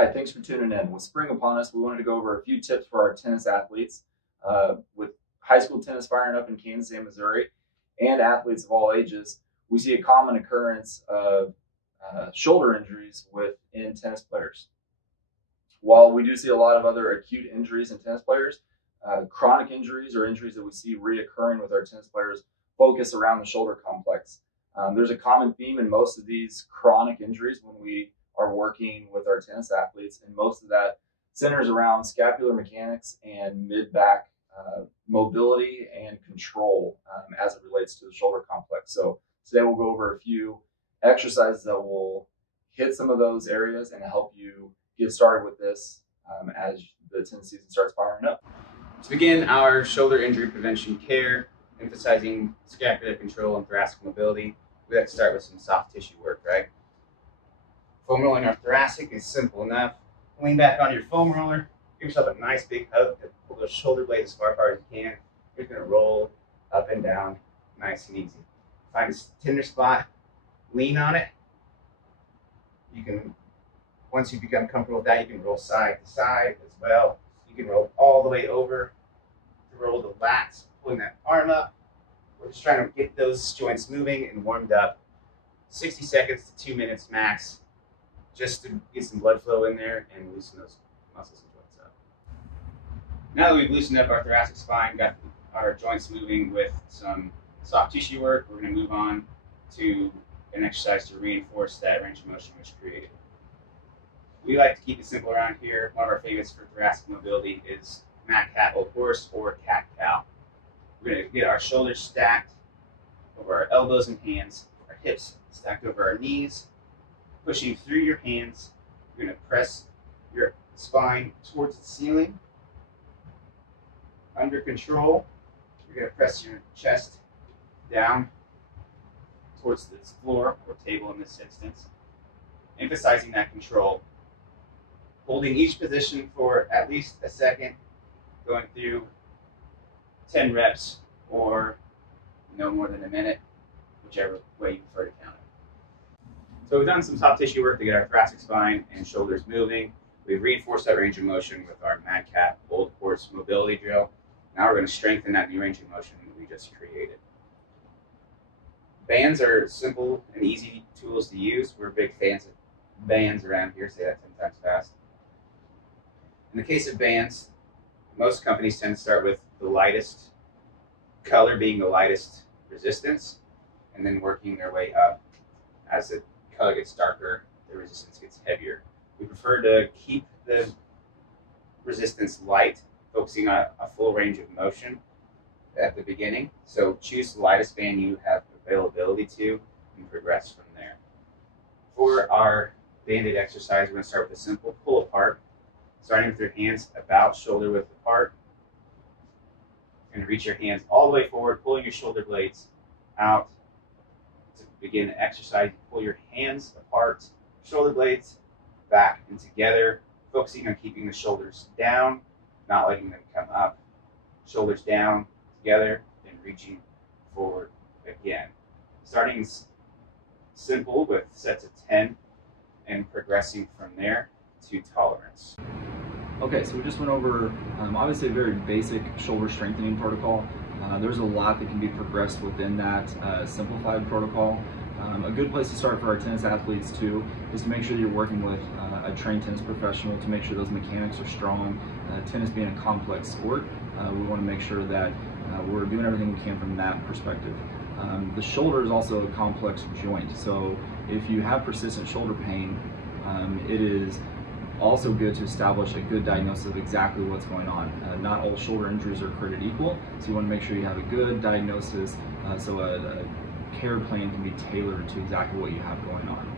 Hi, thanks for tuning in. With spring upon us, we wanted to go over a few tips for our tennis athletes. With high school tennis firing up in Kansas and Missouri, and athletes of all ages, we see a common occurrence of shoulder injuries within tennis players. While we do see a lot of other acute injuries in tennis players, chronic injuries or injuries that we see reoccurring with our tennis players focus around the shoulder complex. There's a common theme in most of these chronic injuries when we are working with our tennis athletes, and most of that centers around scapular mechanics and mid-back mobility and control as it relates to the shoulder complex. So today we'll go over a few exercises that will hit some of those areas and help you get started with this as the tennis season starts firing up. To begin our shoulder injury prevention care, emphasizing scapular control and thoracic mobility, we have to start with some soft tissue work, right? Foam rolling our thoracic is simple enough. Lean back on your foam roller, give yourself a nice big hug, pull those shoulder blades as far apart as you can. You're going to roll up and down, nice and easy. Find a tender spot, lean on it. You can, once you become comfortable with that, you can roll side to side as well. You can roll all the way over to roll the lats, pulling that arm up. We're just trying to get those joints moving and warmed up. 60 seconds to 2 minutes max, just to get some blood flow in there and loosen those muscles and joints up. Now that we've loosened up our thoracic spine, got our joints moving with some soft tissue work, we're going to move on to an exercise to reinforce that range of motion which created. We like to keep it simple around here. One of our favorites for thoracic mobility is mat, cat, old horse, or cat cow. We're going to get our shoulders stacked over our elbows and hands, our hips stacked over our knees, pushing through your hands. You're going to press your spine towards the ceiling. Under control, you're going to press your chest down towards the floor or table in this instance, emphasizing that control. Holding each position for at least a second, going through 10 reps or no more than a minute, whichever way you prefer to count it. So we've done some soft tissue work to get our thoracic spine and shoulders moving. We've reinforced that range of motion with our mad cat old horse mobility drill. Now we're going to strengthen that new range of motion that we just created. Bands are simple and easy tools to use. We're big fans of bands around here. Say that 10 times fast. In the case of bands, most companies tend to start with the lightest color being the lightest resistance, and then working their way up. As the color gets darker, the resistance gets heavier. We prefer to keep the resistance light, focusing on a full range of motion at the beginning. So choose the lightest band you have availability to and progress from there. For our banded exercise, we're going to start with a simple pull apart, starting with your hands about shoulder width apart. You're going to reach your hands all the way forward, pulling your shoulder blades out. To begin the exercise, you pull your hands apart, shoulder blades back and together, focusing on keeping the shoulders down, not letting them come up. Shoulders down, together, and reaching forward again. Starting simple with sets of 10 and progressing from there to tolerance. Okay, so we just went over obviously a very basic shoulder strengthening protocol. There's a lot that can be progressed within that simplified protocol. A good place to start for our tennis athletes too is to make sure that you're working with a trained tennis professional to make sure those mechanics are strong. Tennis being a complex sport, we want to make sure that we're doing everything we can from that perspective. The shoulder is also a complex joint, so if you have persistent shoulder pain, it is also good to establish a good diagnosis of exactly what's going on. Not all shoulder injuries are created equal, so you want to make sure you have a good diagnosis so a care plan can be tailored to exactly what you have going on.